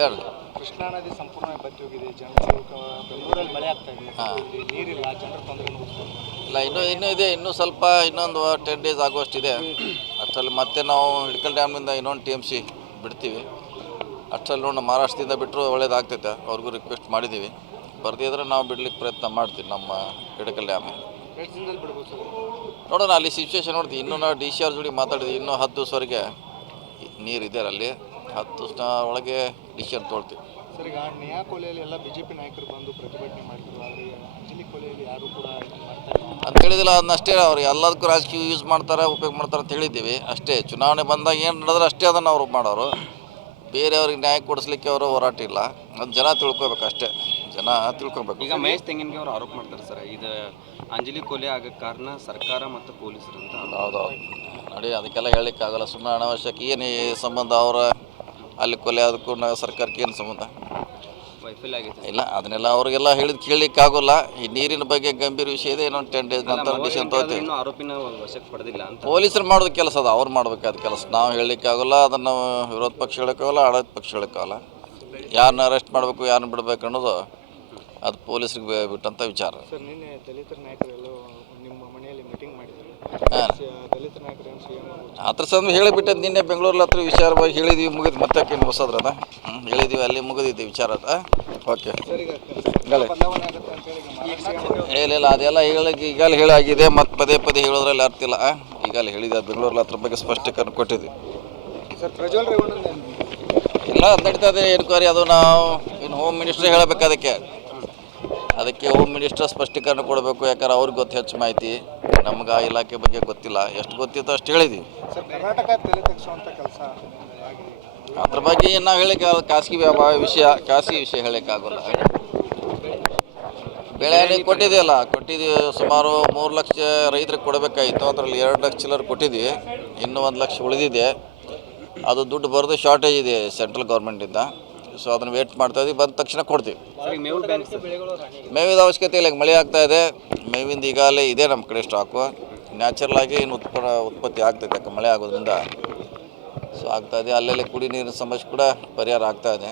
ಹೇಳಿ. ಕೃಷ್ಣಾ ನದಿ ಸಂಪೂರ್ಣವಾಗಿ ಬತ್ತಿ ಹೋಗಿದೆ ಬೆಂಗಳೂರಲ್ಲಿ ಮಳೆ ಆಗ್ತಾ ಇದೆ. ಇಲ್ಲಿ ನೀರಿಲ್ಲ ಜನರು ತೊಂದರೆ ಇಲ್ಲ ಇನ್ನೂ ಇನ್ನೂ ಇದೆ ಇನ್ನೂ ಸ್ವಲ್ಪ ಇನ್ನೊಂದು ಟೆನ್ ಡೇಸ್ ಆಗುವಷ್ಟಿದೆ ಅಷ್ಟರಲ್ಲಿ ಮತ್ತೆ ನಾವು ಹಿಡ್ಕಲ್ ಡ್ಯಾಮ್ನಿಂದ ಇನ್ನೊಂದು ಟಿ ಎಂ ಸಿ ಬಿಡ್ತೀವಿ. ಅಷ್ಟರಲ್ಲಿ ನೋಡಿ ಮಹಾರಾಷ್ಟ್ರದಿಂದ ಬಿಟ್ಟರು ಒಳ್ಳೇದಾಗ್ತೈತೆ ಅವ್ರಿಗೂ ರಿಕ್ವೆಸ್ಟ್ ಮಾಡಿದ್ದೀವಿ. ಬರ್ದಿದ್ರೆ ನಾವು ಬಿಡ್ಲಿಕ್ಕೆ ಪ್ರಯತ್ನ ಮಾಡ್ತೀವಿ ನಮ್ಮ ಹಿಡಕಲ್ ಡ್ಯಾಮ್ ನೋಡೋಣ ಅಲ್ಲಿ ಸಿಚುವೇಶನ್ ನೋಡ್ತೀವಿ. ಇನ್ನೂ ನಾವು ಡಿ ಸಿ ಆರ್ ಜೋಡಿ ಮಾತಾಡಿದ್ವಿ ಇನ್ನೂ ಹತ್ತು ದಿವಸವರೆಗೆ ನೀರು ಇದೆ ಅಲ್ಲಿ. ಹತ್ತು ದಿವಸ ಒಳಗೆ ಡಿಸಿಷನ್ ತೊಳ್ತೀವಿ ಸರ್ ಈಗ ಕೊಲೆಯಲ್ಲಿ ಎಲ್ಲ ಬಿಜೆಪಿ ನಾಯಕರು ಬಂದು ಪ್ರತಿಭಟನೆ ಆದರೆ ಅಂಜಲಿ ಕೊಲೆಯಲ್ಲಿ ಯಾರು ಕೂಡ ಅಂತ ಹೇಳಿದಿಲ್ಲ ಅದನ್ನಷ್ಟೇ ಅವ್ರು ಎಲ್ಲದಕ್ಕೂ ರಾಜಕೀಯ ಯೂಸ್ ಮಾಡ್ತಾರೆ ಉಪಯೋಗ ಮಾಡ್ತಾರೆ ಅಂತ ಹೇಳಿದ್ದೀವಿ. ಅಷ್ಟೇ ಚುನಾವಣೆ ಬಂದಾಗ ಏನು ನಡೆದ್ರೆ ಅಷ್ಟೇ ಅದನ್ನು ಅವರು ಮಾಡೋರು. ಬೇರೆಯವ್ರಿಗೆ ನ್ಯಾಯ ಕೊಡಿಸ್ಲಿಕ್ಕೆ ಅವರು ಹೋರಾಟ ಇಲ್ಲ. ಅದು ಜನ ತಿಳ್ಕೊಬೇಕು ಅಷ್ಟೇ. ಜನ ತಿಳ್ಕೊಬೇಕು. ಈಗ ಮಹೇಶ್ ತೆಂಗಿನಗೆ ಅವರು ಆರೋಪ ಮಾಡ್ತಾರೆ ಸರ್ ಇದು ಅಂಜಲಿ ಕೊಲೆ ಆಗಕ್ಕೆ ಕಾರಣ ಸರ್ಕಾರ ಮತ್ತು ಪೊಲೀಸರು ಅಂತ. ಹೌದೌದು. ನೋಡಿ ಅದಕ್ಕೆಲ್ಲ ಹೇಳಲಿಕ್ಕಾಗಲ್ಲ. ಸುಮ್ಮನೆ ಅನಾವಶ್ಯಕ ಏನು ಈ ಸಂಬಂಧ ಅವರ ಅಲ್ಲಿ ಕೊಲೆ ಅದಕ್ಕೂ ನಾವು ಸರ್ಕಾರಕ್ಕೆ ಏನು ಸಂಬಂಧ? ಇಲ್ಲ ಅದನ್ನೆಲ್ಲ ಅವ್ರಿಗೆಲ್ಲ ಹೇಳಿದ್ ಕೇಳಲಿಕ್ಕಾಗೋಲ್ಲ ಈ ನೀರಿನ ಬಗ್ಗೆ ಗಂಭೀರ ವಿಷಯ ಇದೆ ಏನೋ ಟೆನ್ ಡೇಸ್ ನಂತರ ಡಿಸಿಷನ್ ತೊಗೊತೀವಿ ಪೊಲೀಸರು ಮಾಡೋದು ಕೆಲಸ ಅದು ಅವ್ರು ಮಾಡ್ಬೇಕಾದ ಕೆಲಸ. ನಾವು ಹೇಳಲಿಕ್ಕಾಗಲ್ಲ ಅದನ್ನು ವಿರೋಧ ಪಕ್ಷ ಹೇಳೋಕ್ಕಾಗಲ್ಲ ಆಡಳಿತ ಪಕ್ಷ ಹೇಳೋಕ್ಕಾಗಲ್ಲ. ಯಾರನ್ನ ಅರೆಸ್ಟ್ ಮಾಡಬೇಕು ಯಾರನ್ನ ಬಿಡಬೇಕು ಅನ್ನೋದು ಅದು ಪೊಲೀಸರಿಗೆ ಬಿಟ್ಟಂಥ ವಿಚಾರ. ಸರ್ ನಿನ್ನೆ ದಲಿತರ ನಾಯಕರೆಲ್ಲ ನಿಮ್ಮ ಮನೆಯಲ್ಲಿ ಮೀಟಿಂಗ್ ಮಾಡಿದ್ರು. ಹಾಂ. ಸಿ- ಸಂದ್ ನಾಯಕರು ಏನು ಸಿ ಎಂ ಅದ್ರ ಸಂಬಂಧ ಹೇಳಿಬಿಟ್ಟೆ ನಿನ್ನೆ ಬೆಂಗಳೂರಲ್ಲಿ ಹತ್ರ ವಿಚಾರವಾಗಿ ಹೇಳಿದ್ವಿ ಮುಗಿದು ಮತ್ತೆ ಏನು ಹೊಸದ್ರದ ಹ್ಞೂ ಹೇಳಿದ್ವಿ ಅಲ್ಲಿ ಮುಗಿದಿದ್ದೆ ವಿಚಾರ ಓಕೆ ಇಲ್ಲ ಇಲ್ಲ ಅದೆಲ್ಲ ಹೇಳಕ್ಕೆ ಈಗಲೇ ಹೇಳಾಗಿದೆ ಮತ್ತು ಪದೇ ಪದೇ ಹೇಳೋದ್ರಲ್ಲಿ ಅರ್ಥ ಇಲ್ಲ. ಈಗಲೇ ಹೇಳಿದೆ ಬೆಂಗಳೂರಲ್ಲಿ ಹತ್ರ ಬಗ್ಗೆ ಸ್ಪಷ್ಟೀಕರಣ ಕೊಟ್ಟಿದ್ವಿ. ಇಲ್ಲ ಅದು ನಡೀತಾ ಇದೆ ಎನ್ಕ್ವೈರಿ ಅದು ನಾವು ಇನ್ನು ಹೋಮ್ ಮಿನಿಸ್ಟ್ರ್ ಹೇಳಬೇಕು ಅದಕ್ಕೆ. ಅದಕ್ಕೆ ಹೋಮ್ ಮಿನಿಸ್ಟರ್ ಸ್ಪಷ್ಟೀಕರಣ ಕೊಡಬೇಕು ಯಾಕಂದ್ರೆ ಅವ್ರಿಗೆ ಗೊತ್ತು ಹೆಚ್ಚು ಮಾಹಿತಿ. ನಮ್ಗೆ ಆ ಇಲಾಖೆ ಬಗ್ಗೆ ಗೊತ್ತಿಲ್ಲ. ಎಷ್ಟು ಗೊತ್ತಿತ್ತು ಅಷ್ಟು ಹೇಳಿದ್ದೀವಿ ಸರ್ ಕರ್ನಾಟಕ ತಲೆ ತಗ್ಗಿಸುವಂಥ ಕೆಲಸ ಅದ್ರ ಬಗ್ಗೆ ನಾವು ಹೇಳಿಕ್ಕೆ ಖಾಸಗಿ ವ್ಯಾಪಾರ ವಿಷಯ ಖಾಸಗಿ ವಿಷಯ ಹೇಳೋಕ್ಕಾಗಲ್ಲ ಬೆಳೆ ಕೊಟ್ಟಿದೆಯಲ್ಲ ಕೊಟ್ಟಿದ್ದೀವಿ ಸುಮಾರು ಮೂರು ಲಕ್ಷ ರೈತರಿಗೆ ಕೊಡಬೇಕಾಗಿತ್ತು ಅದರಲ್ಲಿ ಎರಡು ಲಕ್ಷ ಚಿಲ್ಲರ್ ಕೊಟ್ಟಿದ್ವಿ. ಇನ್ನೂ ಒಂದು ಲಕ್ಷ ಉಳಿದಿದೆ. ಅದು ದುಡ್ಡು ಬರೋದು ಶಾರ್ಟೇಜ್ ಇದೆ ಸೆಂಟ್ರಲ್ ಗೌರ್ಮೆಂಟಿಂದ ಸೊ ಅದನ್ನು ವೇಟ್ ಮಾಡ್ತಾ ಇದ್ದೀವಿ ಬಂದ ತಕ್ಷಣ ಕೊಡ್ತೀವಿ. ಮೇವಿದ ಅವಶ್ಯಕತೆ ಇಲ್ಲ. ಈಗ ಮಳೆ ಆಗ್ತಾ ಇದೆ. ಮೇವಿಂದ ಈಗಾಗಲೇ ಇದೆ ನಮ್ಮ ಕಡೆ ಸ್ಟಾಕು ನ್ಯಾಚುರಲ್ ಆಗಿ ಏನು ಉತ್ಪನ್ನ ಉತ್ಪತ್ತಿ ಆಗ್ತೈತೆ ಯಾಕೆ ಮಳೆ ಆಗೋದ್ರಿಂದ. ಸೊ ಆಗ್ತಾ ಇದೆ. ಅಲ್ಲಲ್ಲಿ ಕುಡಿ ನೀರಿನ ಸಮಸ್ಯೆ ಕೂಡ ಪರಿಹಾರ ಆಗ್ತಾ ಇದೆ.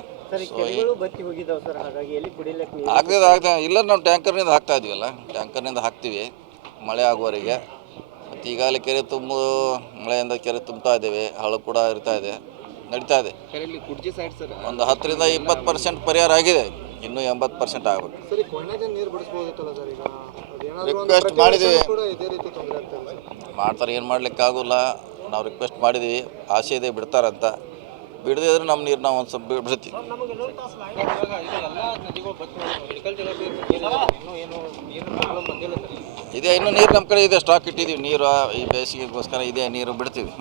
ಆಗ್ತದೆ ಆಗ್ತದೆ. ಇಲ್ಲ ನಾವು ಟ್ಯಾಂಕರ್ನಿಂದ ಹಾಕ್ತಾ ಇದೀವಲ್ಲ. ಟ್ಯಾಂಕರ್ನಿಂದ ಹಾಕ್ತೀವಿ. ಮಳೆ ಆಗುವವರೆಗೆ. ಮತ್ತು ಈಗಾಗಲೇ ಕೆರೆ ತುಂಬ ಮಳೆಯಿಂದ ಕೆರೆ ತುಂಬ್ತಾ ಇದ್ದೇವೆ. ಹಳು ಕೂಡ ಇರ್ತಾ ಇದೆ. ನಡೀತಾ ಇದೆ. ಒಂದು ಹತ್ತರಿಂದ ಇಪ್ಪತ್ತು ಪರ್ಸೆಂಟ್ ಪರಿಹಾರ ಆಗಿದೆ. ಇನ್ನೂ ಎಂಬತ್ತು ಪರ್ಸೆಂಟ್ ಆಗಬೇಕು. ರಿಕ್ವೆಸ್ಟ್ ಮಾಡಿದ್ದೀವಿ ಮಾಡ್ತಾರೆ ಏನು ಮಾಡ್ಲಿಕ್ಕಾಗೋಲ್ಲ. ನಾವು ರಿಕ್ವೆಸ್ಟ್ ಮಾಡಿದ್ದೀವಿ ಆಸೆ ಇದೆ ಬಿಡ್ತಾರಂತ. ಬಿಡದೇ ಇದ್ರೆ ನಮ್ಮ ನೀರು ನಾವು ಒಂದು ಸ್ವಲ್ಪ ಬಿಡ್ತೀವಿ. ಇದೆ ಇನ್ನೂ ನೀರು ನಮ್ಮ ಕಡೆ ಇದೆ. ಸ್ಟಾಕ್ ಇಟ್ಟಿದ್ದೀವಿ ನೀರು ಈ ಬೇಸಿಗೆಗೋಸ್ಕರ ಇದೆ ನೀರು ಬಿಡ್ತೀವಿ.